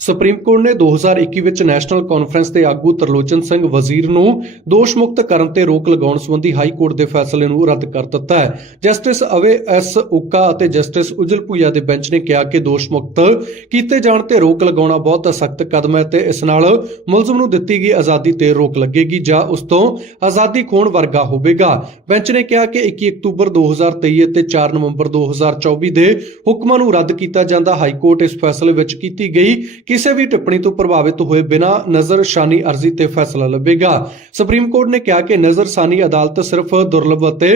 Supreme court ਨੇ 2021 ਵਿੱਚ national conference ਦੇ ਆਗੂ ਤਰਲੋਚਨ ਸਿੰਘ ਵਜ਼ੀਰ ਨੂੰ ਦੋਸ਼ ਮੁਕਤ ਕਰਨ ਤੇ ਰੋਕ ਲਗਾਉਣ ਸੰਬੰਧੀ ਹਾਈ ਕੋਰਟ ਦੇ ਫੈਸਲੇ ਨੂੰ ਰੱਦ ਕਰ ਦਿੱਤਾ ਹੈ। ਜਸਟਿਸ ਅਵੇ ਐਸ ਉਕਾ ਅਤੇ ਜਸਟਿਸ ਉਜਲ ਭੁਈਆ ਦੇ ਬੈਂਚ ਨੇ ਕਿਹਾ ਕਿ ਦੋਸ਼ ਮੁਕਤ ਕੀਤੇ ਜਾਣ ਤੇ ਰੋਕ ਲਗਾਉਣਾ ਬਹੁਤ ਸਖਤ ਕਦਮ ਹੈ ਤੇ ਇਸ ਨਾਲ ਮੁਲਜ਼ਮ ਨੂੰ ਦਿੱਤੀ ਗਈ ਆਜ਼ਾਦੀ ਤੇ ਰੋਕ ਲੱਗੇਗੀ ਜਾਂ ਉਸ ਤੋਂ ਆਜ਼ਾਦੀ ਖੋਣ ਵਰਗਾ ਹੋਵੇਗਾ। ਬੈਂਚ ਨੇ ਕਿਹਾ ਕਿ 21 ਅਕਤੂਬਰ 2023 ਅਤੇ 4 ਨਵੰਬਰ 2024 ਦੇ ਹੁਕਮਾਂ ਨੂੰ ਰੱਦ ਕੀਤਾ ਜਾਂਦਾ ਹਾਈ ਕੋਰਟ ਇਸ ਫੈਸਲੇ ਵਿੱਚ ਕੀਤੀ ਗਈ ਕਿਸੇ ਵੀ ਟਿੱਪਣੀ ਤੋਂ ਪ੍ਰਭਾਵਿਤ ਹੋਏ ਬਿਨਾਂ ਨਜ਼ਰਸ਼ਾਨੀ ਅਰਜ਼ੀ ਤੇ ਫੈਸਲਾ ਲੱਭੇਗਾ। ਸੁਪਰੀਮ ਕੋਰਟ ਨੇ ਕਿਹਾ ਕਿ ਨਜ਼ਰਸ਼ਾਨੀ ਅਦਾਲਤ ਸਿਰਫ ਦੁਰਲਭ ਅਤੇ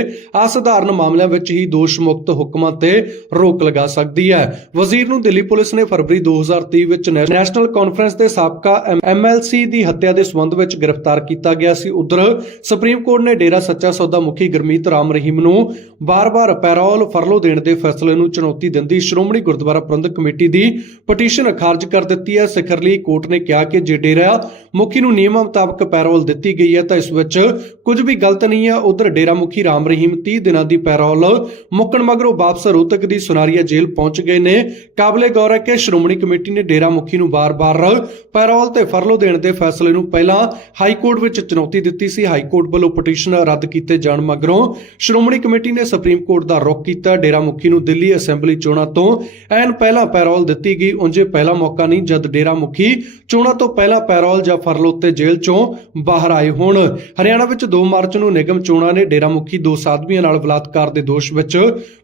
ਅਸਧਾਰਨ ਮਾਮਲਿਆਂ ਵਿੱਚ ਹੀ ਦੋਸ਼ ਮੁਕਤ ਹੁਕਮਾਂ ਤੇ ਰੋਕ ਲਗਾ ਸਕਦੀ ਹੈ। ਵਜ਼ੀਰ ਨੂੰ ਦਿੱਲੀ ਪੁਲਿਸ ਨੇ ਫਰਵਰੀ 2023 ਵਿੱਚ ਨੈਸ਼ਨਲ ਕਾਨਫਰੰਸ ਦੇ ਸਾਬਕਾ ਐਮਐਲਸੀ ਦੀ ਹੱਤਿਆ ਦੇ ਸਬੰਧ ਵਿੱਚ ਗ੍ਰਿਫਤਾਰ ਕੀਤਾ ਗਿਆ ਸੀ। ਉਧਰ ਸੁਪਰੀਮ ਕੋਰਟ ਨੇ ਡੇਰਾ ਸੱਚਾ ਸੌਦਾ ਮੁਖੀ ਗੁਰਮੀਤ ਰਾਮ ਰਹੀਮ ਨੂੰ ਬਾਰ-ਬਾਰ ਪੈਰੋਲ ਫਰਲੋ ਦੇਣ ਦੇ ਫੈਸਲੇ ਨੂੰ ਚੁਣੌਤੀ ਦਿੰਦੀ ਸ਼੍ਰੋਮਣੀ ਗੁਰਦੁਆਰਾ ਪ੍ਰਬੰਧਕ ਕਮੇਟੀ ਦੀ ਪਟੀਸ਼ਨ ਖਾਰਜ ਕਰ ਦਿੱਤੀ ਹੈ ਸਿਖਰਲੀ ਕੋਰਟ ਨੇ ਕਿਹਾ ਕਿ ਜੇ ਡੇਰਾ ਮੁਖੀ ਨੂੰ ਨਿਯਮਾਂ ਮੁਤਾਬਕ ਪੈਰੋਲ ਦਿੱਤੀ ਗਈ ਹੈ ਤਾਂ ਇਸ ਵਿੱਚ ਕੁਝ ਵੀ ਗਲਤ ਨਹੀਂ ਹੈ। ਉਧਰ ਡੇਰਾ ਮੁਖੀ ਰਾਮ ਰਹੀਮ 30 ਦਿਨਾਂ ਦੀ ਪੈਰੋਲ ਮੁੱਕਣ ਮਗਰੋਂ ਵਾਪਸ ਰੋਹਤਕ ਦੀ ਸੁਨਾਰੀਆ ਜੇਲ੍ਹ ਪਹੁੰਚ ਗਏ ਨੇ। ਕਾਬਲੇ ਗੌਰ ਹੈ ਕਿ ਸ਼੍ਰੋਮਣੀ ਕਮੇਟੀ ਨੇ ਡੇਰਾ ਮੁਖੀ ਨੂੰ ਬਾਰ-ਬਾਰ ਪੈਰੋਲ ਤੇ ਫਰਲੋ ਦੇਣ ਦੇ ਫੈਸਲੇ ਨੂੰ ਪਹਿਲਾਂ ਹਾਈ ਕੋਰਟ ਵਿੱਚ ਚੁਣੌਤੀ ਦਿੱਤੀ ਸੀ। ਹਾਈ ਕੋਰਟ ਵੱਲੋਂ ਪਟੀਸ਼ਨ ਰੱਦ ਕੀਤੇ ਜਾਣ ਮਗਰੋਂ ਸ਼੍ਰੋਮਣੀ ਕਮੇਟੀ ਨੇ ਸੁਪਰੀਮ ਕੋਰਟ ਦਾ ਰੁਖ ਕੀਤਾ। ਡੇਰਾ ਮੁਖੀ ਨੂੰ ਦਿੱਲੀ ਅਸੈਂਬਲੀ ਚੋਣਾਂ ਤੋਂ ਐਨ ਪਹਿਲਾਂ ਪੈਰੋਲ ਦਿੱਤੀ ਗਈ। ਉਂਝੇ ਪਹਿਲਾ ਮੌਕਾ ਨਹੀਂ ਜਦ ਡੇਰਾ ਮੁਖੀ ਚੋਣਾਂ ਤੋਂ ਪਹਿਲਾਂ ਪੈਰੋਲ ਜਾਂ ਫਰਲੋ ਤੇ ਜੇਲ੍ਹ ਚੋਂ ਬਾਹਰ ਆਏ ਹੋਣ। ਹਰਿਆਣਾ ਵਿੱਚ 2 ਮਾਰਚ ਨੂੰ ਨਿਗਮ ਚੋਣਾਂ ਨੇ ਡੇਰਾ ਮੁਖੀ ਦੋ ਸਾਧਵੀਆਂ ਨਾਲ ਬਲਾਤਕਾਰ ਦੇ ਦੋਸ਼ ਵਿੱਚ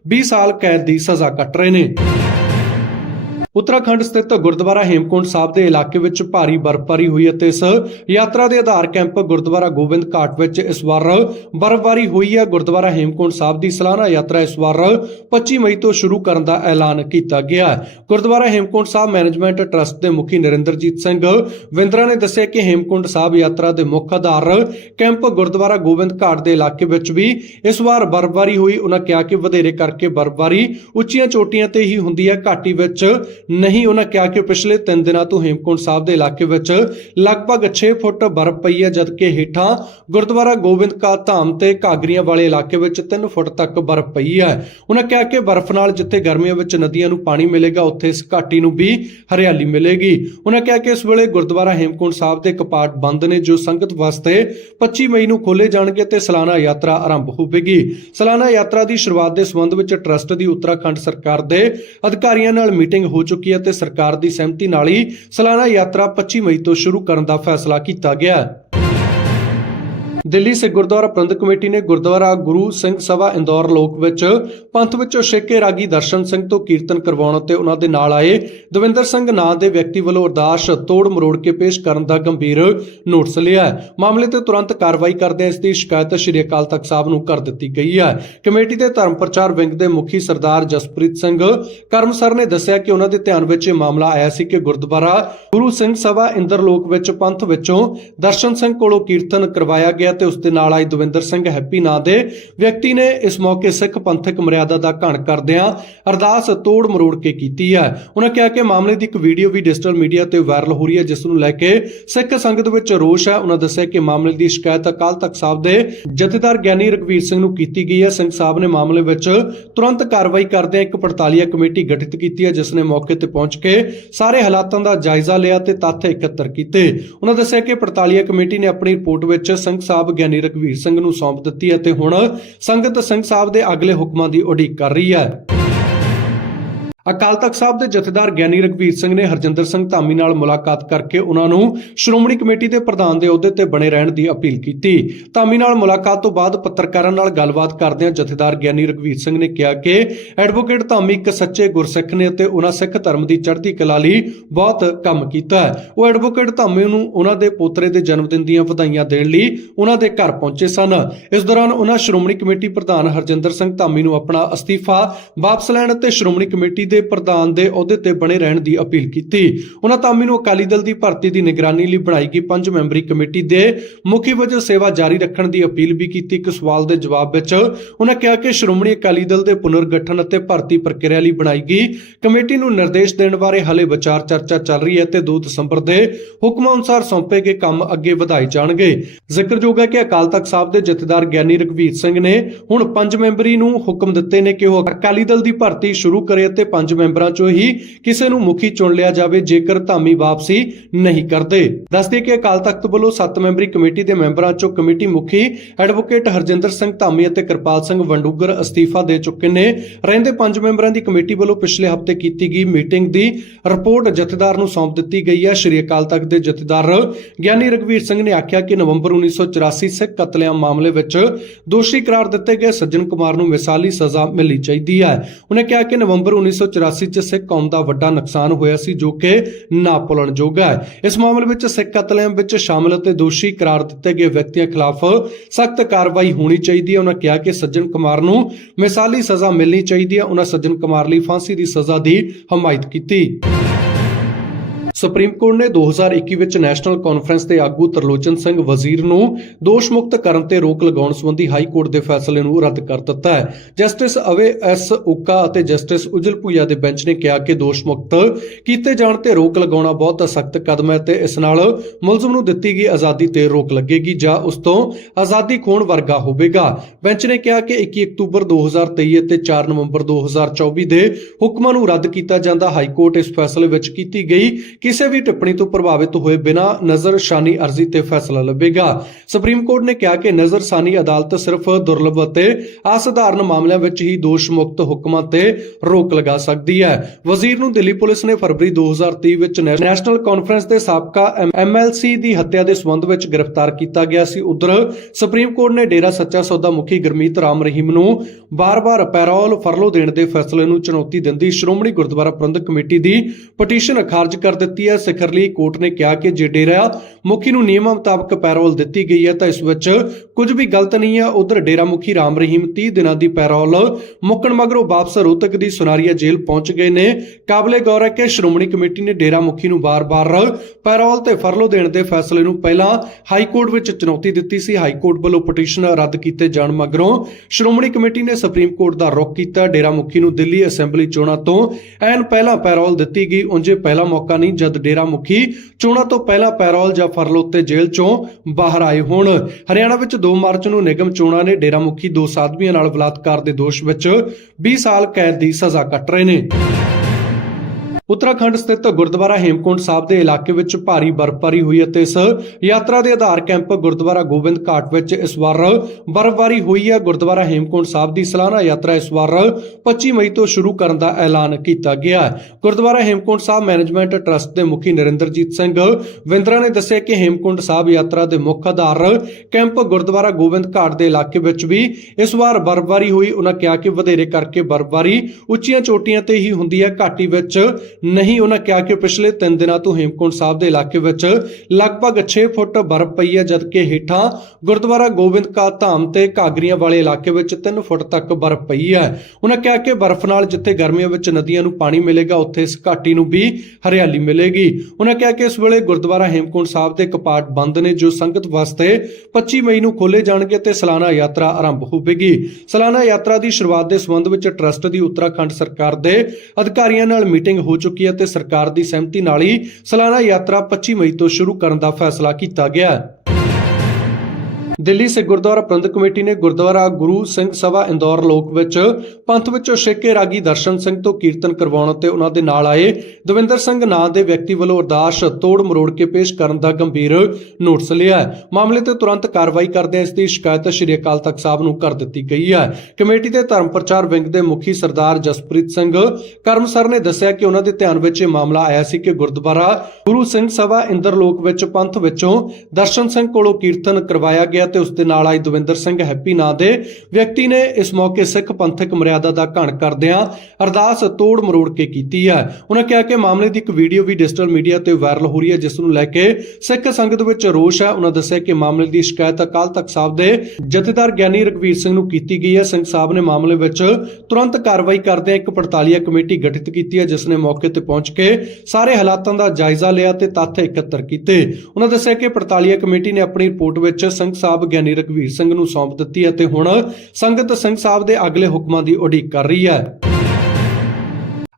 20 ਸਾਲ ਕੈਦ ਦੀ ਸਜ਼ਾ ਕੱਟ ਰਹੇ ਨੇ। ਉੱਤਰਾਖੰਡ ਸਥਿਤ ਗੁਰਦੁਆਰਾ ਹੇਮਕੁੰਟ ਸਾਹਿਬ ਦੇ ਇਲਾਕੇ ਵਿੱਚ ਭਾਰੀ ਬਰਫ਼ਬਾਰੀ ਹੋਈ ਅਤੇ ਇਸ ਯਾਤਰਾ ਦੇ ਆਧਾਰ ਕੈਂਪ ਗੁਰਦੁਆਰਾ ਗੋਬਿੰਦ ਘਾਟ ਵਿੱਚ ਇਸ ਵਾਰ ਬਰਫ਼ਬਾਰੀ ਹੋਈ ਹੈ। ਗੁਰਦੁਆਰਾ ਹੇਮਕੁੰਟ ਸਾਹਿਬ ਦੀ ਸਾਲਾਨਾ ਯਾਤਰਾ ਇਸ ਵਾਰ 25 ਮਈ ਤੋਂ ਸ਼ੁਰੂ ਕਰਨ ਦਾ ਐਲਾਨ ਕੀਤਾ ਗਿਆ ਹੈ। ਗੁਰਦੁਆਰਾ ਹੇਮਕੁੰਟ ਸਾਹਿਬ ਮੈਨੇਜਮੈਂਟ ਟਰਸਟ ਦੇ ਮੁਖੀ ਨਰਿੰਦਰਜੀਤ ਸਿੰਘ ਵਿੰਦਰਾ ਨੇ ਦੱਸਿਆ ਕਿ ਹੇਮਕੁੰਟ ਸਾਹਿਬ ਯਾਤਰਾ ਦੇ ਮੁੱਖ ਆਧਾਰ ਕੈਂਪ ਗੁਰਦੁਆਰਾ ਗੋਬਿੰਦ ਘਾਟ ਦੇ ਇਲਾਕੇ ਵਿੱਚ ਵੀ ਇਸ ਵਾਰ ਬਰਫ਼ਬਾਰੀ ਹੋਈ। ਉਹਨਾਂ ਕਿਹਾ ਕਿ ਵਧੇਰੇ ਕਰਕੇ ਬਰਫ਼ਬਾਰੀ ਉੱਚੀਆਂ ਚੋਟੀਆਂ ਤੇ ਹੀ ਹੁੰਦੀ ਹੈ। ਘਾਟੀ ਵਿੱਚ ਨਹੀਂ ਉਹਨਾਂ ਕਿਹਾ ਕਿ ਪਿਛਲੇ 3 ਦਿਨਾਂ ਤੋਂ ਹੇਮਕੁੰਟ ਸਾਹਿਬ ਦੇ ਇਲਾਕੇ ਵਿੱਚ ਲਗਭਗ 6 ਫੁੱਟ ਬਰਫ਼ ਪਈ ਹੈ, ਜਦਕਿ ਹੇਠਾਂ ਗੁਰਦੁਆਰਾ ਗੋਬਿੰਦ ਕਾ ਧਾਮ ਤੇ ਘਾਗਰੀਆਂ ਵਾਲੇ ਇਲਾਕੇ ਵਿੱਚ 3 ਫੁੱਟ ਤੱਕ ਬਰਫ਼ ਪਈ ਹੈ। ਉਹਨਾਂ ਕਿਹਾ ਕਿ ਬਰਫ਼ ਨਾਲ ਜਿੱਥੇ ਗਰਮੀਆਂ ਵਿੱਚ ਨਦੀਆਂ ਨੂੰ ਪਾਣੀ ਮਿਲੇਗਾ, ਉੱਥੇ ਇਸ ਘਾਟੀ ਨੂੰ ਵੀ ਹਰਿਆਲੀ ਮਿਲੇਗੀ। ਉਹਨਾਂ ਕਿਹਾ ਕਿ ਇਸ ਵੇਲੇ ਗੁਰਦੁਆਰਾ ਹੇਮਕੁੰਟ ਸਾਹਿਬ ਦੇ ਕਪਾਟ ਬੰਦ ਨੇ, ਜੋ ਸੰਗਤ ਵਾਸਤੇ 25 ਮਈ ਨੂੰ ਖੋਲੇ ਜਾਣਗੇ ਤੇ ਸਾਲਾਨਾ ਯਾਤਰਾ ਆਰੰਭ ਹੋਵੇਗੀ। ਸਾਲਾਨਾ ਯਾਤਰਾ ਦੀ ਸ਼ੁਰੂਆਤ ਦੇ ਸੰਬੰਧ ਵਿੱਚ ਟਰਸਟ ਦੀ ਉੱਤਰਾਖੰਡ ਸਰਕਾਰ ਦੇ ਅਧਿਕਾਰੀਆਂ ਨਾਲ ਮੀਟਿੰਗ ਹੋ ਚੁੱਕੀ ਹੈ ਤੇ ਸਰਕਾਰ ਦੀ ਸਹਿਮਤੀ ਨਾਲ ਹੀ ਸਾਲਾਨਾ ਯਾਤਰਾ 25 ਮਈ ਤੋਂ ਸ਼ੁਰੂ ਕਰਨ ਦਾ ਫੈਸਲਾ ਕੀਤਾ ਗਿਆ ਹੈ। ਦਿੱਲੀ ਸਿੱਖ ਗੁਰਦੁਆਰਾ ਪ੍ਰਬੰਧਕ ਕਮੇਟੀ ਨੇ ਗੁਰਦੁਆਰਾ ਗੁਰੂ ਸਿੰਘ ਸਭਾ ਇੰਦੌਰ ਲੋਕ ਵਿੱਚ ਪੰਥ ਵਿੱਚੋਂ ਛੇਕੇ ਰਾਗੀ ਦਰਸ਼ਨ ਸਿੰਘ ਤੋਂ ਕੀਰਤਨ ਕਰਵਾਉਣ ਤੇ ਉਹਨਾਂ ਦੇ ਨਾਲ ਆਏ। ਦਵਿੰਦਰ ਸਿੰਘ ਨਾਂ ਦੇ ਵਿਅਕਤੀ ਵੱਲੋਂ ਅਰਦਾਸ ਤੋੜ ਮਰੋੜ ਕੇ ਪੇਸ਼ ਕਰਨ ਦਾ ਗੰਭੀਰ ਨੋਟਿਸ ਲਿਆ ਮਾਮਲੇ ਤੇ ਤੁਰੰਤ ਕਾਰਵਾਈ ਕਰਦਿਆਂ ਇਸ ਦੀ ਸ਼ਿਕਾਇਤ ਸ਼੍ਰੀ ਅਕਾਲ ਤਖਤ ਸਾਹਿਬ ਨੂੰ ਕਰ ਦਿੱਤੀ ਗਈ ਹੈ। ਕਮੇਟੀ ਦੇ ਧਰਮ ਪ੍ਰਚਾਰ ਵਿੰਗ ਦੇ ਮੁਖੀ ਸਰਦਾਰ ਜਸਪ੍ਰੀਤ ਸਿੰਘ ਕਰਮਸਰ ਨੇ ਦੱਸਿਆ ਕਿ ਉਹਨਾਂ ਦੇ ਧਿਆਨ ਵਿੱਚ ਇਹ ਮਾਮਲਾ ਆਇਆ ਸੀ ਕਿ ਗੁਰਦੁਆਰਾ ਗੁਰੂ ਸਿੰਘ ਸਭਾ ਇੰਦਰਲੋਕ ਵਿੱਚ ਪੰਥ ਵਿੱਚੋਂ ਦਰਸ਼ਨ ਸਿੰਘ ਕੋਲੋਂ ਕੀਰਤਨ ਕਰਵਾਇਆ ਗਿਆ ਤੇ ਉਸ ਦੇ ਨਾਲ ਆਏ ਦਵਿੰਦਰ ਸਿੰਘ ਹੈਪੀ ਨਾਂ ਦੇ ਵਿਅਕਤੀ ਨੇ ਇਸ ਮੌਕੇ ਸਿੱਖ ਪੰਥਕ ਮਰਿਆਦਾ ਦਾ ਘਣ ਕਰਦਿਆਂ ਅਰਦਾਸ ਤੋੜ ਮਰੋੜ ਕੇ ਕੀਤੀ ਹੈ। ਉਹਨਾਂ ਕਿਹਾ ਕਿ ਮਾਮਲੇ ਦੀ ਇੱਕ ਵੀਡੀਓ ਵੀ ਡਿਜੀਟਲ ਮੀਡੀਆ ਤੇ ਵਾਇਰਲ ਹੋ ਰਹੀ ਹੈ, ਜਿਸ ਨੂੰ ਲੈ ਕੇ ਸਿੱਖ ਸੰਗਤ ਵਿੱਚ ਰੋਸ਼ ਹੈ। ਉਹਨਾਂ ਦੱਸਿਆ ਕਿ ਮਾਮਲੇ ਦੀ ਸ਼ਿਕਾਇਤ ਅਕਾਲ ਤਖਤ ਸਾਹਿਬ ਦੇ ਜਥੇਦਾਰ ਗਿਆਨੀ ਰਘਵੀਰ ਸਿੰਘ ਨੂੰ ਕੀਤੀ ਗਈ ਹੈ। ਸਿੰਘ ਸਾਹਿਬ ਨੇ ਮਾਮਲੇ ਵਿੱਚ ਤੁਰੰਤ ਕਾਰਵਾਈ ਕਰਦਿਆਂ ਇੱਕ ਪੜਤਾਲੀਆ ਕਮੇਟੀ ਗਠਿਤ ਕੀਤੀ ਹੈ, ਜਿਸ ਨੇ ਮੌਕੇ ਤੇ ਪਹੁੰਚ ਕੇ ਸਾਰੇ ਹਾਲਾਤਾਂ ਦਾ ਜਾਇਜ਼ਾ ਲਿਆ ਤੇ ਤੱਥ ਇਕੱਤਰ ਕੀਤੇ। ਉਹਨਾਂ ਦੱਸਿਆ ਕਿ ਪੜਤਾਲੀਆ ਕਮੇਟੀ ਨੇ ਆਪਣੀ ਰਿਪੋਰਟ ਵਿੱਚ ਸਿੰਘ ਸਾਹਿਬ ਗਿਆਨੀ ਰਘਵੀਰ ਸਿੰਘ ਨੂੰ ਸੌਂਪ ਦਿੱਤੀ ਹੈ ਤੇ ਹੁਣ ਸੰਗਤ ਸਿੰਘ ਸਾਹਿਬ ਦੇ ਅਗਲੇ ਹੁਕਮਾਂ ਦੀ ਉਡੀਕ ਕਰ ਰਹੀ ਹੈ। ਅਕਾਲ ਤਖਤ ਸਾਹਿਬ ਦੇ ਜਥੇਦਾਰ ਗਿਆਨੀ ਰਘਵੀਰ ਸਿੰਘ ਨੇ ਹਰਜਿੰਦਰ ਸਿੰਘ ਧਾਮੀ ਨਾਲ ਮੁਲਾਕਾਤ ਕਰਕੇ ਉਹਨਾਂ ਨੂੰ ਸ਼੍ਰੋਮਣੀ ਕਮੇਟੀ ਦੇ ਪ੍ਰਧਾਨ ਦੇ ਅਹੁਦੇ ਤੇ ਬਣੇ ਰਹਿਣ ਦੀ ਅਪੀਲ ਕੀਤੀ। ਧਾਮੀ ਨਾਲ ਮੁਲਾਕਾਤ ਤੋਂ ਬਾਅਦ ਪੱਤਰਕਾਰਾਂ ਨਾਲ ਗੱਲਬਾਤ ਕਰਦਿਆਂ ਜਥੇਦਾਰ ਗਿਆਨੀ ਰਘਵੀਰ ਸਿੰਘ ਨੇ ਕਿਹਾ ਕਿ ਐਡਵੋਕੇਟ ਧਾਮੀ ਇੱਕ ਸੱਚੇ ਗੁਰਸਿੱਖ ਨੇ ਅਤੇ ਉਹਨਾਂ ਸਿੱਖ ਧਰਮ ਦੀ ਚੜ੍ਹਦੀ ਕਲਾ ਲਈ ਬਹੁਤ ਕੰਮ ਕੀਤਾ ਉਹ ਐਡਵੋਕੇਟ ਧਾਮੀ ਨੂੰ ਉਹਨਾਂ ਦੇ ਪੋਤਰੇ ਦੇ ਜਨਮ ਦਿਨ ਦੀਆਂ ਵਧਾਈਆਂ ਦੇਣ ਲਈ ਉਹਨਾਂ ਦੇ ਘਰ ਪਹੁੰਚੇ ਸਨ। ਇਸ ਦੌਰਾਨ ਉਹਨਾਂ ਸ਼੍ਰੋਮਣੀ ਕਮੇਟੀ ਪ੍ਰਧਾਨ ਹਰਜਿੰਦਰ ਸਿੰਘ ਧਾਮੀ ਨੂੰ ਆਪਣਾ ਅਸਤੀਫਾ ਵਾਪਸ ਲੈਣ ਅਤੇ ਸ਼੍ਰੋਮਣੀ ਕਮੇਟੀ ਦੇ ਪ੍ਰਧਾਨ ਦੇ ਅਹੁਦੇ ਤੇ ਬਣੇ ਰਹਿਣ ਦੀ ਅਪੀਲ ਕੀਤੀ। ਉਹਨਾਂ ਧਾਮੀ ਨੂੰ ਅਕਾਲੀ ਦਲ ਦੀ ਭਰਤੀ ਦੀ ਨਿਗਰਾਨੀ ਲਈ ਬਣਾਈ ਗਈ ਪੰਜ ਮੈਂਬਰੀ ਕਮੇਟੀ ਦੇ ਮੁਖੀ ਵਜੋਂ ਸੇਵਾ ਜਾਰੀ ਰੱਖਣ ਦੀ ਅਪੀਲ ਵੀ ਕੀਤੀ। ਇੱਕ ਸਵਾਲ ਦੇ ਜਵਾਬ ਵਿੱਚ ਉਹਨਾਂ ਕਿਹਾ ਕਿ ਸ਼੍ਰੋਮਣੀ ਅਕਾਲੀ ਦਲ ਦੇ ਪੁਨਰਗਠਨ ਅਤੇ ਭਰਤੀ ਪ੍ਰਕਿਰਿਆ ਲਈ ਬਣਾਈ ਗਈ ਕਮੇਟੀ ਨੂੰ ਨਿਰਦੇਸ਼ ਦੇਣ ਬਾਰੇ ਹਲੇ ਵਿਚਾਰ ਚਰਚਾ ਚੱਲ ਰਹੀ ਹੈ ਤੇ 2 ਦਸੰਬਰ ਦੇ ਹੁਕਮਾਂ ਅਨੁਸਾਰ ਸੌਂਪੇ ਗਏ ਕੰਮ ਅੱਗੇ ਵਧਾਏ ਜਾਣਗੇ। ਜ਼ਿਕਰਯੋਗ ਹੈ ਕਿ ਅਕਾਲ ਤਖਤ ਸਾਹਿਬ ਦੇ ਜਥੇਦਾਰ ਗਿਆਨੀ ਰਘਵੀਰ ਸਿੰਘ ਨੇ ਹੁਣ ਪੰਜ ਮੈਂਬਰੀ ਨੂੰ ਹੁਕਮ ਦਿੱਤੇ ਨੇ ਕਿ ਉਹ ਅਕਾਲੀ ਦਲ ਦੀ ਭਰਤੀ ਸ਼ੁਰੂ ਕਰੇ ਅਤੇ ਪੰਜ ਮੈਂਬਰਾਂ ਚੋਂ ਹੀ ਕਿਸੇ ਨੂੰ ਮੁਖੀ ਚੁਣ ਲਿਆ ਜਾਵੇ, ਜੇਕਰ ਧਾਮੀ ਵਾਪਸੀ ਨਹੀਂ ਕਰਦੇ। ਦੱਸਦੇ ਕਿ ਅਕਾਲ ਤਖਤ ਵੱਲੋਂ 7 ਮੈਂਬਰੀ ਕਮੇਟੀ ਦੇ ਮੈਂਬਰਾਂ ਚੋਂ ਕਮੇਟੀ ਮੁਖੀ ਐਡਵੋਕੇਟ ਹਰਜਿੰਦਰ ਸਿੰਘ ਧਾਮੀ ਅਤੇ ਕਿਰਪਾਲ ਸਿੰਘ ਵੰਡੂਗਰ ਅਸਤੀਫਾ ਦੇ ਚੁੱਕੇ ਨੇ। ਰਹਿੰਦੇ ਪੰਜ ਮੈਂਬਰਾਂ ਦੀ ਕਮੇਟੀ ਵੱਲੋਂ ਪਿਛਲੇ ਹਫ਼ਤੇ ਕੀਤੀ ਗਈ ਮੀਟਿੰਗ ਦੀ ਰਿਪੋਰਟ ਜਥੇਦਾਰ ਨੂੰ ਸੌਂਪ ਦਿੱਤੀ ਗਈ ਹੈ। ਸ਼੍ਰੀ ਅਕਾਲ ਤਖਤ ਦੇ ਜਥੇਦਾਰ ਗਿਆਨੀ ਰਗਵੀਰ ਸਿੰਘ ਨੇ ਆਖਿਆ ਕਿ ਨਵੰਬਰ 1984 ਸਿੱਖ ਕਤਲੇਆਮ ਮਾਮਲੇ ਵਿੱਚ ਦੋਸ਼ੀ ਕਰਾਰ ਦਿੱਤੇ ਗਏ। ਸੱਜਣ ਕੁਮਾਰ ਨੂੰ ਮਿਸਾਲੀ ਸਜ਼ਾ ਮਿਲਣੀ ਚਾਹੀਦੀ ਹੈ। ਉਹਨੇ ਕਿਹਾ ਕਿ ਨਵੰਬਰ 1984 ਚ ਸਿੱਖ ਕੌਮ ਦਾ ਵੱਡਾ ਨੁਕਸਾਨ ਹੋਇਆ ਸੀ, ਜੋ ਕਿ ਨਾ ਭੁੱਲਣਯੋਗ ਹੈ। ਇਸ ਮਾਮਲੇ ਵਿੱਚ ਸਿੱਖ ਕਤਲੇਆਮ ਵਿੱਚ ਸ਼ਾਮਲ ਅਤੇ ਦੋਸ਼ੀ ਕਰਾਰ ਦਿੱਤੇ ਗਏ ਵਿਅਕਤੀਆਂ ਖਿਲਾਫ ਸਖਤ ਕਾਰਵਾਈ ਹੋਣੀ ਚਾਹੀਦੀ ਹੈ। ਉਹਨਾਂ ਕਿਹਾ ਕਿ ਸੱਜਣ ਕੁਮਾਰ ਨੂੰ ਮਿਸਾਲੀ ਸਜ਼ਾ ਮਿਲਣੀ ਚਾਹੀਦੀ ਹੈ। ਉਹਨਾਂ ਸੱਜਣ ਕੁਮਾਰ ਲਈ ਫਾਂਸੀ ਦੀ ਸਜ਼ਾ ਦੀ ਹਮਾਇਤ ਕੀਤੀ। ਸੁਪਰੀਮ ਕੋਰਟ ਨੇ 2021 ਵਿੱਚ ਨੈਸ਼ਨਲ ਕਾਨਫਰੰਸ ਦੇ ਆਗੂ ਤਰਲੋਚਨ ਸਿੰਘ ਵਜ਼ੀਰ ਨੂੰ ਦੋਸ਼ ਮੁਕਤ ਕਰਨ ਤੇ ਰੋਕ ਲਗਾਉਣ ਸੰਬੰਧੀ ਹਾਈ ਕੋਰਟ ਦੇ ਫੈਸਲੇ ਨੂੰ ਰੱਦ ਕਰ ਦਿੱਤਾ ਹੈ। ਜਸਟਿਸ ਅਵੇ ਐਸ ਉਕਾ ਅਤੇ ਜਸਟਿਸ ਉਜਲ ਭੂਆ ਦੇ ਬੈਂਚ ਨੇ ਕਿਹਾ ਕਿ ਦੋਸ਼ ਮੁਕਤ ਕੀਤੇ ਜਾਣ ਤੇ ਰੋਕ ਲਗਾਉਣਾ ਬਹੁਤ ਸਖਤ ਕਦਮ ਹੈ ਤੇ ਇਸ ਨਾਲ ਮੁਲਜ਼ਮ ਨੂੰ ਦਿੱਤੀ ਗਈ ਆਜ਼ਾਦੀ ਤੇ ਰੋਕ ਲੱਗੇਗੀ ਜਾਂ ਉਸ ਤੋਂ ਆਜ਼ਾਦੀ ਖੋਣ ਵਰਗਾ ਹੋਵੇਗਾ। ਬੈਂਚ ਨੇ ਕਿਹਾ ਕਿ 21 ਅਕਤੂਬਰ 2023 ਅਤੇ 4 ਨਵੰਬਰ 2024 ਦੇ ਹੁਕਮਾਂ ਨੂੰ ਰੱਦ ਕੀਤਾ ਜਾਂਦਾ ਹਾਈ ਕੋਰਟ ਇਸ ਫੈਸਲੇ ਵਿੱਚ ਕੀਤੀ ਗਈ ਕਿਸੇ ਵੀ ਟਿੱਪਣੀ ਤੋਂ ਪ੍ਰਭਾਵਿਤ ਹੋਏ ਬਿਨਾਂ ਨਜ਼ਰਸ਼ਾਨੀ ਅਰਜ਼ੀ ਤੇ ਫੈਸਲਾ ਲੱਭੇਗਾ। ਸੁਪਰੀਮ ਕੋਰਟ ਨੇ ਕਿਹਾ ਕਿ ਨਜ਼ਰਸ਼ਾਨੀ ਅਦਾਲਤ ਸਿਰਫ ਦੁਰਲਭ ਅਤੇ ਅਸਧਾਰਨ ਮਾਮਲਿਆਂ ਵਿੱਚ ਹੀ ਦੋਸ਼ ਮੁਕਤ ਹੁਕਮਾਂ ਤੇ ਰੋਕ ਲਗਾ ਸਕਦੀ ਹੈ। ਵਜ਼ੀਰ ਨੂੰ ਦਿੱਲੀ ਪੁਲਿਸ ਨੇ ਫਰਵਰੀ 2023 ਵਿੱਚ ਨੈ- ਨੈਸ਼ਨਲ ਕਾਨਫਰੰਸ ਦੇ ਸਾਬਕਾ ਐਮਐਲਸੀ ਦੀ ਹੱਤਿਆ ਦੇ ਸਬੰਧ ਵਿੱਚ ਗ੍ਰਿਫਤਾਰ ਕੀਤਾ ਗਿਆ ਸੀ। ਉਧਰ ਸੁਪਰੀਮ ਕੋਰਟ ਨੇ ਡੇਰਾ ਸੱਚਾ ਸੌਦਾ ਮੁਖੀ ਗੁਰਮੀਤ ਰਾਮ ਰਹੀਮ ਨੂੰ ਬਾਰ-ਬਾਰ ਪੈਰੋਲ ਫਰਲੋ ਦੇਣ ਦੇ ਫੈਸਲੇ ਨੂੰ ਚੁਣੌਤੀ ਦਿੰਦੀ ਸ਼੍ਰੋਮਣੀ ਗੁਰਦੁਆਰਾ ਪ੍ਰਬੰਧਕ ਕਮੇਟੀ ਦੀ ਪਟੀਸ਼ਨ ਖਾਰਜ ਕਰ ਦਿੱਤੀ ਹੈ ਸਿਖਰਲੀ ਕੋਰਟ ਨੇ ਕਿਹਾ ਕਿ ਜੇ ਡੇਰਾ ਮੁਖੀ ਨੂੰ ਨਿਯਮਾਂ ਮੁਤਾਬਕ ਪੈਰੋਲ ਦਿੱਤੀ ਗਈ ਹੈ ਤਾਂ ਇਸ ਵਿੱਚ ਕੁਝ ਵੀ ਗਲਤ ਨਹੀਂ ਹੈ। ਉਧਰ ਡੇਰਾ ਮੁਖੀ ਰਾਮ ਰਹੀਮ 30 ਦਿਨਾਂ ਦੀ ਪੈਰੋਲ ਮੁੱਕਣ ਮਗਰੋਂ ਵਾਪਸ ਰੋਹਤਕ ਦੀ ਸੁਨਾਰੀਆ ਜੇਲ੍ਹ ਪਹੁੰਚ ਗਏ ਨੇ। ਕਾਬਲੇ ਗੌਰ ਹੈ ਕਿ ਸ਼੍ਰੋਮਣੀ ਕਮੇਟੀ ਨੇ ਡੇਰਾ ਮੁਖੀ ਨੂੰ ਬਾਰ-ਬਾਰ ਪੈਰੋਲ ਤੇ ਫਰਲੋ ਦੇਣ ਦੇ ਫੈਸਲੇ ਨੂੰ ਪਹਿਲਾਂ ਹਾਈ ਕੋਰਟ ਵਿੱਚ ਚੁਣੌਤੀ ਦਿੱਤੀ ਸੀ। ਹਾਈ ਕੋਰਟ ਵੱਲੋਂ ਪਟੀਸ਼ਨ ਰੱਦ ਕੀਤੇ ਜਾਣ ਮਗਰੋਂ ਸ਼੍ਰੋਮਣੀ ਕਮੇਟੀ ਨੇ ਸੁਪਰੀਮ ਕੋਰਟ ਦਾ ਰੁਖ ਕੀਤਾ। ਡੇਰਾ ਮੁਖੀ ਨੂੰ ਦਿੱਲੀ ਅਸੈਂਬਲੀ ਚੋਣਾਂ ਤੋਂ ਐਨ ਪਹਿਲਾਂ ਪੈਰੋਲ ਦਿੱਤੀ ਗਈ। ਉਂਝੇ ਪਹਿਲਾ ਮੌਕਾ ਨਹੀਂ, ਜਦ ਡੇਰਾ ਮੁਖੀ ਚੋਣਾਂ ਤੋਂ ਪਹਿਲਾਂ ਪੈਰੋਲ ਜਾਂ ਫਰਲੋ ਤੇ ਜੇਲ੍ਹ ਚੋਂ ਬਾਹਰ ਆਏ ਹੋਣ। ਹਰਿਆਣਾ ਵਿੱਚ 2 ਮਾਰਚ ਨੂੰ ਨਿਗਮ ਚੋਣਾਂ ਨੇ ਡੇਰਾ ਮੁਖੀ ਦੋ ਸਾਧਵੀਆਂ ਨਾਲ ਬਲਾਤਕਾਰ ਦੇ ਦੋਸ਼ ਵਿੱਚ 20 ਸਾਲ ਕੈਦ ਦੀ ਸਜ਼ਾ ਕੱਟ ਰਹੇ ਨੇ। ਉੱਤਰਾਖੰਡ ਸਥਿਤ ਗੁਰਦੁਆਰਾ ਹੇਮਕੁੰਟ ਸਾਹਿਬ ਦੇ ਇਲਾਕੇ ਵਿੱਚ ਭਾਰੀ ਬਰਫ਼ਬਾਰੀ ਹੋਈ ਅਤੇ ਇਸ ਯਾਤਰਾ ਦੇ ਆਧਾਰ ਕੈਂਪ ਗੁਰਦੁਆਰਾ ਗੋਬਿੰਦ ਘਾਟ ਵਿੱਚ ਇਸ ਵਾਰ ਬਰਫ਼ਬਾਰੀ ਹੋਈ ਹੈ। ਗੁਰਦੁਆਰਾ ਹੇਮਕੁੰਟ ਸਾਹਿਬ ਦੀ ਸਾਲਾਨਾ ਯਾਤਰਾ ਇਸ ਵਾਰ 25 ਮਈ ਤੋਂ ਸ਼ੁਰੂ ਕਰਨ ਦਾ ਐਲਾਨ ਕੀਤਾ ਗਿਆ ਹੈ। ਗੁਰਦੁਆਰਾ ਹੇਮਕੁੰਟ ਸਾਹਿਬ ਮੈਨੇਜਮੈਂਟ ਟਰਸਟ ਦੇ ਮੁਖੀ ਨਰਿੰਦਰਜੀਤ ਸਿੰਘ ਵਿੰਦਰਾ ਨੇ ਦੱਸਿਆ ਕਿ ਹੇਮਕੁੰਟ ਸਾਹਿਬ ਯਾਤਰਾ ਦੇ ਮੁੱਖ ਆਧਾਰ ਕੈਂਪ ਗੁਰਦੁਆਰਾ ਗੋਬਿੰਦ ਘਾਟ ਦੇ ਇਲਾਕੇ ਵਿੱਚ ਵੀ ਇਸ ਵਾਰ ਬਰਫ਼ਬਾਰੀ ਹੋਈ। ਉਹਨਾਂ ਕਿਹਾ ਕਿ ਵਧੇਰੇ ਕਰਕੇ ਬਰਫ਼ਬਾਰੀ ਉੱਚੀਆਂ ਚੋਟੀਆਂ ਤੇ ਹੀ ਹੁੰਦੀ ਹੈ। ਘਾਟੀ ਵਿੱਚ ਨਹੀਂ ਉਹਨਾਂ ਕਿਹਾ ਕਿ ਪਿਛਲੇ 3 ਦਿਨਾਂ ਤੋਂ ਹੇਮਕੁੰਟ ਸਾਹਿਬ ਦੇ ਇਲਾਕੇ ਵਿੱਚ ਲਗਭਗ 6 ਫੁੱਟ ਬਰਫ਼ ਪਈ ਹੈ, ਜਦਕਿ ਹੇਠਾਂ ਗੁਰਦੁਆਰਾ ਗੋਬਿੰਦ ਕਾ ਧਾਮ ਤੇ ਘਾਗਰੀਆਂ ਵਾਲੇ ਇਲਾਕੇ ਵਿੱਚ 3 ਫੁੱਟ ਤੱਕ ਬਰਫ਼ ਪਈ ਹੈ। ਉਹਨਾਂ ਕਿਹਾ ਕਿ ਬਰਫ਼ ਨਾਲ ਜਿੱਥੇ ਗਰਮੀਆਂ ਵਿੱਚ ਨਦੀਆਂ ਨੂੰ ਪਾਣੀ ਮਿਲੇਗਾ, ਉੱਥੇ ਇਸ ਘਾਟੀ ਨੂੰ ਵੀ ਹਰਿਆਲੀ ਮਿਲੇਗੀ। ਉਹਨਾਂ ਕਿਹਾ ਕਿ ਇਸ ਵੇਲੇ ਗੁਰਦੁਆਰਾ ਹੇਮਕੁੰਟ ਸਾਹਿਬ ਦੇ ਕਪਾਟ ਬੰਦ ਨੇ, ਜੋ ਸੰਗਤ ਵਾਸਤੇ 25 ਮਈ ਨੂੰ ਖੋਲੇ ਜਾਣਗੇ ਤੇ ਸਾਲਾਨਾ ਯਾਤਰਾ ਆਰੰਭ ਹੋਵੇਗੀ। ਸਾਲਾਨਾ ਯਾਤਰਾ ਦੀ ਸ਼ੁਰੂਆਤ ਦੇ ਸਬੰਧ ਵਿੱਚ ਟਰਸਟ ਦੀ ਉੱਤਰਾਖੰਡ ਸਰਕਾਰ ਦੇ ਅਧਿਕਾਰੀਆਂ ਨਾਲ ਮੀਟਿੰਗ ਹੋ ਚੁੱਕੀ ਚੁੱਕੀ ਹੈ ਤੇ ਸਰਕਾਰ ਦੀ ਸਹਿਮਤੀ ਨਾਲ ਹੀ ਸਾਲਾਨਾ ਯਾਤਰਾ 25 ਮਈ ਤੋਂ ਸ਼ੁਰੂ ਕਰਨ ਦਾ ਫੈਸਲਾ ਕੀਤਾ ਗਿਆ ਹੈ। ਦਿੱਲੀ ਸਿੱਖ ਗੁਰਦੁਆਰਾ ਪ੍ਰਬੰਧਕ ਕਮੇਟੀ ਨੇ ਗੁਰਦੁਆਰਾ ਗੁਰੂ ਸਿੰਘ ਸਭਾ ਇੰਦੌਰ ਲੋਕ ਵਿੱਚ ਪੰਥ ਵਿੱਚੋਂ ਛੇਕੇ ਰਾਗੀ ਦਰਸ਼ਨ ਸਿੰਘ ਤੋਂ ਕੀਰਤਨ ਕਰਵਾਉਣ ਤੇ ਉਹਨਾਂ ਦੇ ਨਾਲ ਆਏ ਦਵਿੰਦਰ ਸਿੰਘ ਨਾਂ ਦੇ ਵਿਅਕਤੀ ਵੱਲੋਂ ਅਰਦਾਸ ਤੋੜ ਮਰੋੜ ਕੇ ਪੇਸ਼ ਕਰਨ ਦਾ ਗੰਭੀਰ ਨੋਟਿਸ ਲਿਆ ਮਾਮਲੇ ਤੇ ਤੁਰੰਤ ਕਾਰਵਾਈ ਕਰਦਿਆਂ ਇਸ ਦੀ ਸ਼ਿਕਾਇਤ ਸ਼੍ਰੀ ਅਕਾਲ ਤਖਤ ਸਾਹਿਬ ਨੂੰ ਕਰ ਦਿੱਤੀ ਗਈ ਹੈ। ਕਮੇਟੀ ਦੇ ਧਰਮ ਪ੍ਰਚਾਰ ਵਿੰਗ ਦੇ ਮੁਖੀ ਸਰਦਾਰ ਜਸਪ੍ਰੀਤ ਸਿੰਘ ਕਰਮਸਰ ਨੇ ਦੱਸਿਆ ਕਿ ਉਹਨਾਂ ਦੇ ਧਿਆਨ ਵਿੱਚ ਇਹ ਮਾਮਲਾ ਆਇਆ ਸੀ ਕਿ ਗੁਰਦੁਆਰਾ ਗੁਰੂ ਸਿੰਘ ਸਭਾ ਇੰਦਰਲੋਕ ਵਿੱਚ ਪੰਥ ਵਿੱਚੋਂ ਦਰਸ਼ਨ ਸਿੰਘ ਕੋਲੋਂ ਕੀਰਤਨ ਕਰਵਾਇਆ ਗਿਆ ਤੇ ਉਸ ਦੇ ਨਾਲ ਆਈ ਦਵਿੰਦਰ ਸਿੰਘ ਹੈਪੀ ਨਾਂ ਦੇ ਵਿਅਕਤੀ ਨੇ ਇਸ ਮੌਕੇ ਸਿੱਖ ਪੰਥਕ ਮਰਿਆਦਾ ਦਾ ਘਣ ਕਰਦਿਆਂ ਅਰਦਾਸ ਤੋੜ ਮਰੋੜ ਕੇ ਕੀਤੀ ਹੈ। ਉਹਨਾਂ ਕਿਹਾ ਕਿ ਮਾਮਲੇ ਦੀ ਇੱਕ ਵੀਡੀਓ ਵੀ ਡਿਜੀਟਲ ਮੀਡੀਆ ਤੇ ਵਾਇਰਲ ਹੋ ਰਹੀ ਹੈ, ਜਿਸ ਨੂੰ ਲੈ ਕੇ ਸਿੱਖ ਸੰਗਤ ਵਿੱਚ ਰੋਸ਼ ਹੈ। ਉਹਨਾਂ ਦੱਸਿਆ ਕਿ ਮਾਮਲੇ ਦੀ ਸ਼ਿਕਾਇਤ ਅਕਾਲ ਤਖਤ ਸਾਹਿਬ ਦੇ ਜਥੇਦਾਰ ਗਿਆਨੀ ਰਗਵੀਰ ਸਿੰਘ ਨੂੰ ਕੀਤੀ ਗਈ ਹੈ। ਸਿੰਘ ਸਾਹਿਬ ਨੇ ਮਾਮਲੇ ਵਿੱਚ ਤੁਰੰਤ ਕਾਰਵਾਈ ਕਰਦਿਆਂ ਇੱਕ ਪੜਤਾਲੀਆ ਕਮੇਟੀ ਗਠਿਤ ਕੀਤੀ ਹੈ, ਜਿਸ ਨੇ ਮੌਕੇ ਤੇ ਪਹੁੰਚ ਕੇ ਸਾਰੇ ਹਾਲਾਤਾਂ ਦਾ ਜਾਇਜ਼ਾ ਲਿਆ ਤੇ ਤੱਥ ਇਕੱਤਰ ਕੀਤੇ। ਉਹਨਾਂ ਦੱਸਿਆ ਕਿ ਪੜਤਾਲੀਆ ਕਮੇਟੀ ਨੇ ਆਪਣੀ ਰਿਪੋਰਟ ਵਿੱਚ ਸਿੰਘ ਸਾਹਿਬ ਗਿਆਨੀ ਰਘਵੀਰ ਸਿੰਘ ਨੂੰ ਸੌਂਪ ਦਿੱਤੀ ਹੈ ਤੇ ਹੁਣ ਸੰਗਤ ਸਿੰਘ ਸਾਹਿਬ ਦੇ ਅਗਲੇ ਹੁਕਮਾਂ ਦੀ ਉਡੀਕ ਕਰ ਰਹੀ ਹੈ।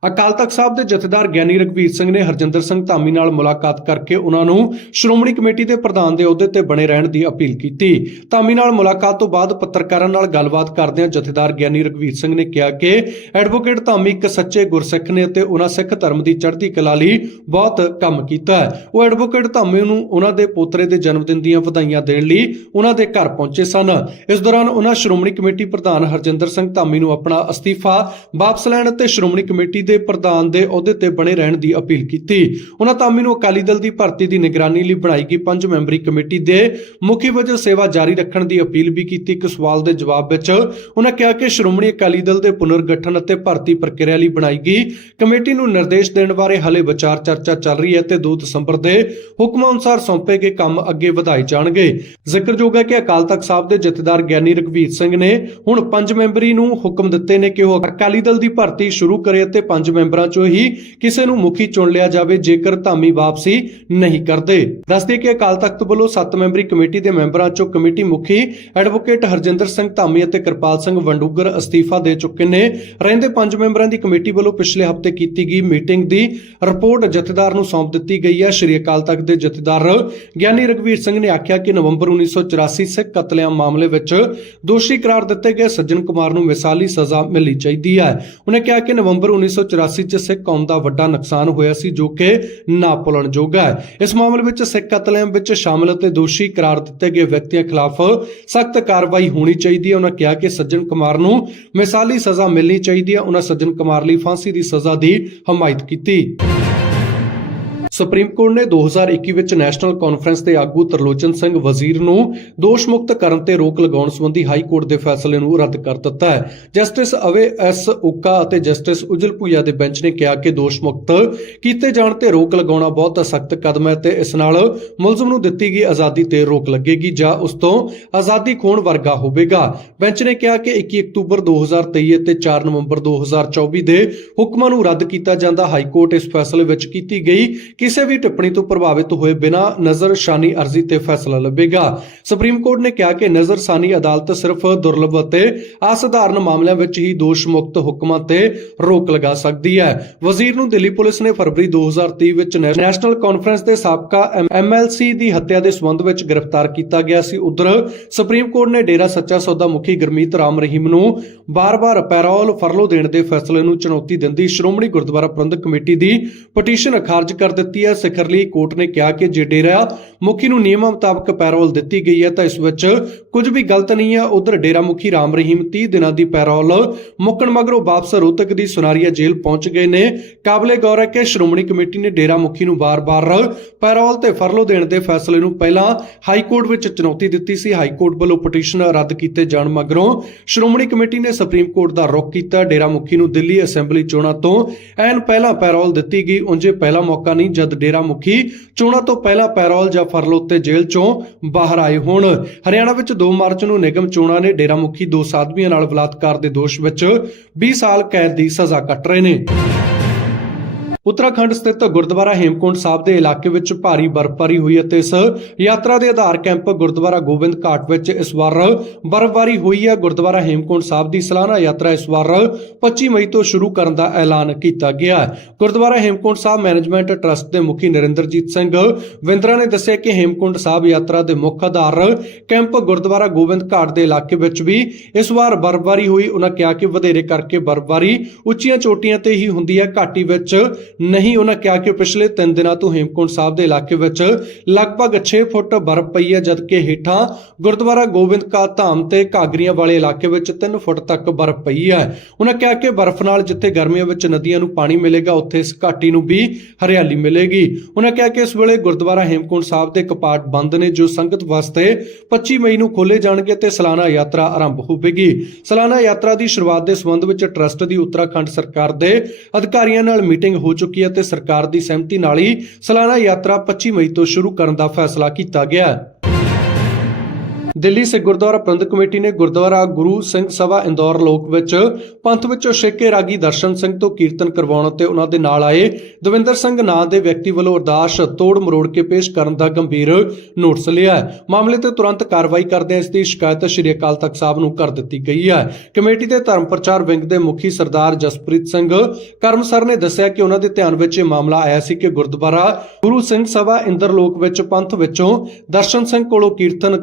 ਅਕਾਲ ਤਖਤ ਸਾਹਿਬ ਦੇ ਜਥੇਦਾਰ ਗਿਆਨੀ ਰਘਵੀਰ ਸਿੰਘ ਨੇ ਹਰਜਿੰਦਰ ਸਿੰਘ ਧਾਮੀ ਨਾਲ ਮੁਲਾਕਾਤ ਕਰਕੇ ਉਹਨਾਂ ਨੂੰ ਸ਼੍ਰੋਮਣੀ ਕਮੇਟੀ ਦੇ ਪ੍ਰਧਾਨ ਦੇ ਅਹੁਦੇ ਤੇ ਬਣੇ ਰਹਿਣ ਦੀ ਅਪੀਲ ਕੀਤੀ। ਧਾਮੀ ਨਾਲ ਮੁਲਾਕਾਤ ਤੋਂ ਬਾਅਦ ਪੱਤਰਕਾਰਾਂ ਨਾਲ ਗੱਲਬਾਤ ਕਰਦਿਆਂ ਜਥੇਦਾਰ ਗਿਆਨੀ ਰਘਵੀਰ ਸਿੰਘ ਨੇ ਕਿਹਾ ਕਿ ਐਡਵੋਕੇਟ ਧਾਮੀ ਇੱਕ ਸੱਚੇ ਗੁਰਸਿੱਖ ਨੇ ਅਤੇ ਉਹਨਾਂ ਸਿੱਖ ਧਰਮ ਦੀ ਚੜ੍ਹਦੀ ਕਲਾ ਲਈ ਬਹੁਤ ਕੰਮ ਕੀਤਾ ਹੈ। ਉਹ ਐਡਵੋਕੇਟ ਧਾਮੀ ਨੂੰ ਉਹਨਾਂ ਦੇ ਪੋਤਰੇ ਦੇ ਜਨਮ ਦਿਨ ਦੀਆਂ ਵਧਾਈਆਂ ਦੇਣ ਲਈ ਉਹਨਾਂ ਦੇ ਘਰ ਪਹੁੰਚੇ ਸਨ। ਇਸ ਦੌਰਾਨ ਉਹਨਾਂ ਸ਼੍ਰੋਮਣੀ ਕਮੇਟੀ ਪ੍ਰਧਾਨ ਹਰਜਿੰਦਰ ਸਿੰਘ ਧਾਮੀ ਨੂੰ ਆਪਣਾ ਅਸਤੀਫਾ ਵਾਪਸ ਲੈਣ ਅਤੇ ਸ਼੍ਰੋਮਣੀ ਕਮੇਟੀ ਦੇ ਪ੍ਰਧਾਨ ਦੇ ਅਹੁਦੇ ਤੇ ਬਣੇ ਰਹਿਣ ਦੀ ਅਪੀਲ ਕੀਤੀ। ਉਹਨਾਂ ਧਾਮੀ ਨੂੰ ਅਕਾਲੀ ਦਲ ਦੀ ਭਰਤੀ ਦੀ ਨਿਗਰਾਨੀ ਲਈ ਬਣਾਈ ਗਈ ਪੰਜ ਮੈਂਬਰੀ ਕਮੇਟੀ ਦੇ ਮੁਖੀ ਵਜੋਂ ਸੇਵਾ ਜਾਰੀ ਰੱਖਣ ਦੀ ਅਪੀਲ ਵੀ ਕੀਤੀ। ਇੱਕ ਸਵਾਲ ਦੇ ਜਵਾਬ ਵਿੱਚ ਉਹਨਾਂ ਕਿਹਾ ਕਿ ਸ਼੍ਰੋਮਣੀ ਅਕਾਲੀ ਦਲ ਦੇ ਪੁਨਰਗਠਨ ਅਤੇ ਭਰਤੀ ਪ੍ਰਕਿਰਿਆ ਲਈ ਬਣਾਈ ਗਈ ਕਮੇਟੀ ਨੂੰ ਨਿਰਦੇਸ਼ ਦੇਣ ਬਾਰੇ ਹਲੇ ਵਿਚਾਰ ਚਰਚਾ ਚੱਲ ਰਹੀ ਹੈ ਤੇ 2 ਦਸੰਬਰ ਦੇ ਹੁਕਮਾਂ ਅਨੁਸਾਰ ਸੌਂਪੇ ਗਏ ਕੰਮ ਅੱਗੇ ਵਧਾਏ ਜਾਣਗੇ। ਜ਼ਿਕਰਯੋਗ ਹੈ ਕਿ ਅਕਾਲ ਤਖਤ ਸਾਹਿਬ ਦੇ ਜਥੇਦਾਰ ਗਿਆਨੀ ਰਘਵੀਰ ਸਿੰਘ ਨੇ ਹੁਣ ਪੰਜ ਮੈਂਬਰੀ ਨੂੰ ਹੁਕਮ ਦਿੱਤੇ ਨੇ ਕਿ ਉਹ ਅਕਾਲੀ ਦਲ ਦੀ ਭਰਤੀ ਸ਼ੁਰੂ ਕਰੇ ਅਤੇ ਪੰਜ ਮੈਂਬਰਾਂ ਚੋਂ ਹੀ ਕਿਸੇ ਨੂੰ ਮੁਖੀ ਚੁਣ ਲਿਆ ਜਾਵੇ, ਜੇਕਰ ਧਾਮੀ ਵਾਪਸੀ ਨਹੀਂ ਕਰਦੇ। ਦੱਸਦੇ ਕਿ ਅਕਾਲ ਤਖਤ ਵੱਲੋਂ 7 ਮੈਂਬਰੀ ਕਮੇਟੀ ਦੇ ਮੈਂਬਰਾਂ ਚੋਂ ਕਮੇਟੀ ਮੁਖੀ ਐਡਵੋਕੇਟ ਹਰਜਿੰਦਰ ਸਿੰਘ ਧਾਮੀ ਅਤੇ ਕਿਰਪਾਲ ਸਿੰਘ ਵੰਡੂਗਰ ਅਸਤੀਫਾ ਦੇ ਚੁੱਕੇ ਨੇ। ਰਹਿੰਦੇ ਪੰਜ ਮੈਂਬਰਾਂ ਦੀ ਕਮੇਟੀ ਵੱਲੋਂ ਪਿਛਲੇ ਹਫ਼ਤੇ ਕੀਤੀ ਗਈ ਮੀਟਿੰਗ ਦੀ ਰਿਪੋਰਟ ਜਥੇਦਾਰ ਨੂੰ ਸੌਂਪ ਦਿੱਤੀ ਗਈ ਹੈ। ਸ਼੍ਰੀ ਅਕਾਲ ਤਖਤ ਦੇ ਜਥੇਦਾਰ ਗਿਆਨੀ ਰਘਵੀਰ ਸਿੰਘ ਨੇ ਆਖਿਆ ਕਿ ਨਵੰਬਰ 1984 ਸਿੱਖ ਕਤਲੇਆਮ ਮਾਮਲੇ ਵਿੱਚ ਦੋਸ਼ੀ ਕਰਾਰ ਦਿੱਤੇ ਗਏ। ਸੱਜਣ ਕੁਮਾਰ ਨੂੰ ਮਿਸਾਲੀ ਸਜ਼ਾ ਮਿਲਣੀ ਚਾਹੀਦੀ ਹੈ। ਉਹਨੇ ਕਿਹਾ ਕਿ ਨਵੰਬਰ 1984 ਚ ਸਿੱਖ ਕੌਮ ਦਾ ਵੱਡਾ ਨੁਕਸਾਨ ਹੋਇਆ ਸੀ, ਜੋ ਕਿ ਨਾ ਭੁੱਲਣਯੋਗ ਹੈ। ਇਸ ਮਾਮਲੇ ਵਿੱਚ ਸਿੱਖ ਕਤਲੇਆਮ ਵਿੱਚ ਸ਼ਾਮਲ ਅਤੇ ਦੋਸ਼ੀ ਕਰਾਰ ਦਿੱਤੇ ਗਏ ਵਿਅਕਤੀਆਂ ਖਿਲਾਫ ਸਖਤ ਕਾਰਵਾਈ ਹੋਣੀ ਚਾਹੀਦੀ ਹੈ। ਉਹਨਾਂ ਕਿਹਾ ਕਿ ਸੱਜਣ ਕੁਮਾਰ ਨੂੰ ਮਿਸਾਲੀ ਸਜ਼ਾ ਮਿਲਣੀ ਚਾਹੀਦੀ ਹੈ। ਉਹਨਾਂ ਸੱਜਣ ਕੁਮਾਰ ਲਈ ਫਾਂਸੀ ਦੀ ਸਜ਼ਾ ਦੀ ਹਮਾਇਤ ਕੀਤੀ। ਸੁਪਰੀਮ ਕੋਰਟ ਨੇ 2021 ਵਿੱਚ ਨੈਸ਼ਨਲ ਕਾਨਫਰੰਸ ਦੇ ਆਗੂ ਤਰਲੋਚਨ ਸਿੰਘ ਵਜ਼ੀਰ ਨੂੰ ਦੋਸ਼ ਮੁਕਤ ਕਰਨ ਤੇ ਰੋਕ ਲਗਾਉਣ ਸੰਬੰਧੀ ਹਾਈ ਕੋਰਟ ਦੇ ਫੈਸਲੇ ਨੂੰ ਰੱਦ ਕਰ ਦਿੱਤਾ ਹੈ। ਜਸਟਿਸ ਅਵੇ ਐਸ ਉਕਾ ਅਤੇ ਜਸਟਿਸ ਉਜਲ ਭੂਆ ਦੇ ਬੈਂਚ ਨੇ ਕਿਹਾ ਕਿ ਦੋਸ਼ ਮੁਕਤ ਕੀਤੇ ਜਾਣ ਤੇ ਰੋਕ ਲਗਾਉਣਾ ਬਹੁਤ ਸਖਤ ਕਦਮ ਹੈ ਤੇ ਇਸ ਨਾਲ ਮੁਲਜ਼ਮ ਨੂੰ ਦਿੱਤੀ ਗਈ ਆਜ਼ਾਦੀ ਤੇ ਰੋਕ ਲੱਗੇਗੀ ਜਾਂ ਉਸ ਤੋਂ ਆਜ਼ਾਦੀ ਖੋਣ ਵਰਗਾ ਹੋਵੇਗਾ। ਬੈਂਚ ਨੇ ਕਿਹਾ ਕਿ 21 ਅਕਤੂਬਰ 2023 ਅਤੇ 4 ਨਵੰਬਰ 2024 ਦੇ ਹੁਕਮਾਂ ਨੂੰ ਰੱਦ ਕੀਤਾ ਜਾਂਦਾ ਹਾਈ ਕੋਰਟ ਇਸ ਫੈਸਲੇ ਵਿੱਚ ਕੀਤੀ ਗਈ ਕਿਸੇ ਵੀ ਟਿੱਪਣੀ ਤੋਂ ਪ੍ਰਭਾਵਿਤ ਹੋਏ ਬਿਨਾਂ ਨਜ਼ਰਸ਼ਾਨੀ ਅਰਜ਼ੀ ਤੇ ਫੈਸਲਾ ਲੱਭੇਗਾ। ਸੁਪਰੀਮ ਕੋਰਟ ਨੇ ਕਿਹਾ ਕਿ ਨਜ਼ਰਸ਼ਾਨੀ ਅਦਾਲਤ ਸਿਰਫ ਦੁਰਲੱਭ ਅਤੇ ਅਸਧਾਰਨ ਮਾਮਲਿਆਂ ਵਿੱਚ ਹੀ ਦੋਸ਼ ਮੁਕਤ ਹੁਕਮਾਂ ਤੇ ਰੋਕ ਲਗਾ ਸਕਦੀ ਹੈ। ਵਜ਼ੀਰ ਨੂੰ ਦਿੱਲੀ ਪੁਲਿਸ ਨੇ ਫਰਵਰੀ 2023 ਵਿੱਚ ਨੈਸ਼ਨਲ ਕਾਨਫਰੰਸ ਦੇ ਸਾਬਕਾ ਐਮਐਲਸੀ ਦੀ ਹੱਤਿਆ ਦੇ ਸਬੰਧ ਵਿੱਚ ਗ੍ਰਿਫਤਾਰ ਕੀਤਾ ਗਿਆ ਸੀ। ਉਧਰ ਸੁਪਰੀਮ ਕੋਰਟ ਨੇ ਡੇਰਾ ਸੱਚਾ ਸੌਦਾ ਮੁਖੀ ਗੁਰਮੀਤ ਰਾਮ ਰਹੀਮ ਨੂੰ ਬਾਰ-ਬਾਰ ਪੈਰੋਲ ਫਰਲੋ ਦੇਣ ਦੇ ਫੈਸਲੇ ਨੂੰ ਚੁਣੌਤੀ ਦਿੰਦੀ ਸ਼੍ਰੋਮਣੀ ਗੁਰਦੁਆਰਾ ਪ੍ਰਬੰਧਕ ਕਮੇਟੀ ਦੀ ਪਟੀਸ਼ਨ ਖਾਰਜ ਕਰ ਦਿੱਤੀ। ਹੈ ਸਿਖਰ ਲਈ ਕੋਰਟ ਨੇ ਕਿਹਾ ਕਿ ਜੇ ਡੇਰਾ ਮੁਖੀ ਨੂੰ ਨਿਯਮਾਂ ਮੁਤਾਬਕ ਪੈਰੋਲ ਦਿੱਤੀ ਗਈ ਹੈ, ਤਾਂ ਇਸ ਵਿੱਚ ਕੁਝ ਵੀ ਗਲਤ ਨਹੀਂ ਹੈ। ਉਧਰ ਡੇਰਾ ਮੁਖੀ ਰਾਮ ਰਹੀਮ 30 ਦਿਨਾਂ ਦੀ ਪੈਰੋਲ ਮੁੱਕਣ ਮਗਰੋਂ ਵਾਪਸ ਰੋਹਤਕ ਦੀ ਸੁਨਾਰੀਆ ਜੇਲ੍ਹ ਪਹੁੰਚ ਗਏ ਨੇ। ਕਾਬਲੇ ਗੌਰ ਹੈ ਕਿ ਸ਼੍ਰੋਮਣੀ ਕਮੇਟੀ ਨੇ ਡੇਰਾ ਮੁਖੀ ਨੂੰ ਬਾਰ-ਬਾਰ ਪੈਰੋਲ ਤੇ ਫਰਲੋ ਦੇਣ ਦੇ ਫੈਸਲੇ ਨੂੰ ਪਹਿਲਾਂ ਹਾਈ ਕੋਰਟ ਵਿੱਚ ਚੁਣੌਤੀ ਦਿੱਤੀ ਸੀ। ਹਾਈ ਕੋਰਟ ਵੱਲੋਂ ਪਟੀਸ਼ਨ ਰੱਦ ਕੀਤੇ ਜਾਣ ਮਗਰੋਂ ਸ਼੍ਰੋਮਣੀ ਕਮੇਟੀ ਨੇ ਸੁਪਰੀਮ ਕੋਰਟ ਦਾ ਰੁਖ ਕੀਤਾ। ਡੇਰਾ ਮੁਖੀ ਨੂੰ ਦਿੱਲੀ ਅਸੈਂਬਲੀ ਚੋਣਾਂ ਤੋਂ ਐਨ ਪਹਿਲਾਂ ਪੈਰੋਲ ਦਿੱਤੀ ਗਈ। ਉਂਝੇ ਪਹਿਲਾ ਮੌਕਾ ਨਹੀਂ ਜਦ ਡੇਰਾ ਮੁਖੀ ਚੋਣਾਂ ਤੋਂ ਪਹਿਲਾਂ ਪੈਰੋਲ ਜਾਂ ਫਰਲੋ ਤੇ ਜੇਲ੍ਹ ਚੋਂ ਬਾਹਰ ਆਏ ਹੋਣ। ਹਰਿਆਣਾ ਵਿੱਚ 2 ਮਾਰਚ ਨੂੰ ਨਿਗਮ ਚੋਣਾਂ ਨੇ ਡੇਰਾ ਮੁਖੀ ਦੋ ਸਾਧਵੀਆਂ ਨਾਲ ਬਲਾਤਕਾਰ ਦੇ ਦੋਸ਼ ਵਿੱਚ 20 ਸਾਲ ਕੈਦ ਦੀ ਸਜ਼ਾ ਕੱਟ ਰਹੇ ਨੇ। ਉੱਤਰਾਖੰਡ ਸਥਿਤ ਗੁਰਦੁਆਰਾ ਹੇਮਕੁੰਟ ਸਾਹਿਬ ਦੇ ਇਲਾਕੇ ਵਿੱਚ ਭਾਰੀ ਬਰਫ਼ਬਾਰੀ ਹੋਈ ਅਤੇ ਇਸ ਯਾਤਰਾ ਦੇ ਆਧਾਰ ਕੈਂਪ ਗੁਰਦੁਆਰਾ ਗੋਬਿੰਦ ਘਾਟ ਵਿੱਚ ਇਸ ਵਾਰ ਬਰਫ਼ਬਾਰੀ ਹੋਈ ਹੈ। ਗੁਰਦੁਆਰਾ ਹੇਮਕੁੰਟ ਸਾਹਿਬ ਦੀ ਸਾਲਾਨਾ ਯਾਤਰਾ ਇਸ ਵਾਰ 25 ਮਈ ਤੋਂ ਸ਼ੁਰੂ ਕਰਨ ਦਾ ਐਲਾਨ ਕੀਤਾ ਗਿਆ ਹੈ। ਗੁਰਦੁਆਰਾ ਹੇਮਕੁੰਟ ਸਾਹਿਬ ਮੈਨੇਜਮੈਂਟ ਟਰਸਟ ਦੇ ਮੁਖੀ ਨਰਿੰਦਰਜੀਤ ਸਿੰਘ ਵਿੰਦਰਾ ਨੇ ਦੱਸਿਆ ਕਿ ਹੇਮਕੁੰਟ ਸਾਹਿਬ ਯਾਤਰਾ ਦੇ ਮੁੱਖ ਆਧਾਰ ਕੈਂਪ ਗੁਰਦੁਆਰਾ ਗੋਬਿੰਦ ਘਾਟ ਦੇ ਇਲਾਕੇ ਵਿੱਚ ਵੀ ਇਸ ਵਾਰ ਬਰਫ਼ਬਾਰੀ ਹੋਈ। ਉਹਨਾਂ ਕਿਹਾ ਕਿ ਵਧੇਰੇ ਕਰਕੇ ਬਰਫ਼ਬਾਰੀ ਉੱਚੀਆਂ ਚੋਟੀਆਂ ਤੇ ਹੀ ਹੁੰਦੀ ਹੈ। ਘਾਟੀ ਵਿੱਚ ਨਹੀਂ ਉਹਨਾਂ ਕਿਹਾ ਕਿ ਪਿਛਲੇ 3 ਦਿਨਾਂ ਤੋਂ ਹੇਮਕੁੰਟ ਸਾਹਿਬ ਦੇ ਇਲਾਕੇ ਵਿੱਚ ਲਗਭਗ 6 ਫੁੱਟ ਬਰਫ਼ ਪਈ ਹੈ, ਜਦਕਿ ਹੇਠਾਂ ਗੁਰਦੁਆਰਾ ਗੋਬਿੰਦ ਕਾ ਧਾਮ ਤੇ ਘਾਗਰੀਆਂ ਵਾਲੇ ਇਲਾਕੇ ਵਿੱਚ 3 ਫੁੱਟ ਤੱਕ ਬਰਫ਼ ਪਈ ਹੈ। ਉਹਨਾਂ ਕਿਹਾ ਕਿ ਬਰਫ਼ ਨਾਲ ਜਿੱਥੇ ਗਰਮੀਆਂ ਵਿੱਚ ਨਦੀਆਂ ਨੂੰ ਪਾਣੀ ਮਿਲੇਗਾ, ਉੱਥੇ ਇਸ ਘਾਟੀ ਨੂੰ ਵੀ ਹਰਿਆਲੀ ਮਿਲੇਗੀ। ਉਹਨਾਂ ਕਿਹਾ ਕਿ ਇਸ ਵੇਲੇ ਗੁਰਦੁਆਰਾ ਹੇਮਕੁੰਟ ਸਾਹਿਬ ਦੇ ਕਪਾਟ ਬੰਦ ਨੇ, ਜੋ ਸੰਗਤ ਵਾਸਤੇ 25 ਮਈ ਨੂੰ ਖੋਲੇ ਜਾਣਗੇ ਤੇ ਸਾਲਾਨਾ ਯਾਤਰਾ ਆਰੰਭ ਹੋਵੇਗੀ। ਸਾਲਾਨਾ ਯਾਤਰਾ ਦੀ ਸ਼ੁਰੂਆਤ ਦੇ ਸਬੰਧ ਵਿੱਚ ਟਰਸਟ ਦੀ ਉੱਤਰਾਖੰਡ ਸਰਕਾਰ ਦੇ ਅਧਿਕਾਰੀਆਂ ਨਾਲ ਮੀਟਿੰਗ ਹੋ ਚੁੱਕੀ ਹੈ ਤੇ ਸਰਕਾਰ ਦੀ ਸਹਿਮਤੀ ਨਾਲ ਹੀ ਸਾਲਾਨਾ ਯਾਤਰਾ 25 ਮਈ ਤੋਂ ਸ਼ੁਰੂ ਕਰਨ ਦਾ ਫੈਸਲਾ ਕੀਤਾ ਗਿਆ ਹੈ। ਦਿੱਲੀ ਸਿੱਖ ਗੁਰਦੁਆਰਾ ਪ੍ਰਬੰਧਕ ਕਮੇਟੀ ਨੇ ਗੁਰਦੁਆਰਾ ਗੁਰੂ ਸਿੰਘ ਸਭਾ ਇੰਦੌਰ ਲੋਕ ਵਿੱਚ ਪੰਥ ਵਿੱਚੋਂ ਛੇਕੇ ਰਾਗੀ ਦਰਸ਼ਨ ਸਿੰਘ ਤੋਂ ਕੀਰਤਨ ਕਰਵਾਉਣ ਅਤੇ ਉਹਨਾਂ ਦੇ ਨਾਲ ਆਏ। ਦਵਿੰਦਰ ਸਿੰਘ ਨਾਂ ਦੇ ਵਿਅਕਤੀ ਵੱਲੋਂ ਅਰਦਾਸ ਤੋੜ ਮਰੋੜ ਕੇ ਪੇਸ਼ ਕਰਨ ਦਾ ਗੰਭੀਰ ਨੋਟਿਸ ਲਿਆ ਮਾਮਲੇ ਤੇ ਤੁਰੰਤ ਕਾਰਵਾਈ ਕਰਦੇ ਇਸ ਦੀ ਸ਼ਿਕਾਇਤ ਸ਼੍ਰੀ ਅਕਾਲ ਤਖਤ ਸਾਹਿਬ ਨੂੰ ਕਰ ਦਿੱਤੀ ਗਈ ਹੈ। ਕਮੇਟੀ ਦੇ ਧਰਮ ਪ੍ਰਚਾਰ ਵਿੰਗ ਦੇ ਮੁਖੀ ਸਰਦਾਰ ਜਸਪ੍ਰੀਤ ਸਿੰਘ ਕਰਮਸਰ ਨੇ ਦੱਸਿਆ ਕਿ ਉਹਨਾਂ ਦੇ ਧਿਆਨ ਵਿੱਚ ਇਹ ਮਾਮਲਾ ਆਇਆ ਸੀ ਕਿ ਗੁਰਦੁਆਰਾ ਗੁਰੂ ਸਿੰਘ ਸਭਾ ਇੰਦਰਲੋਕ ਵਿੱਚ ਪੰਥ ਵਿੱਚੋਂ ਦਰਸ਼ਨ ਸਿੰਘ ਕੋਲੋਂ ਕੀਰਤਨ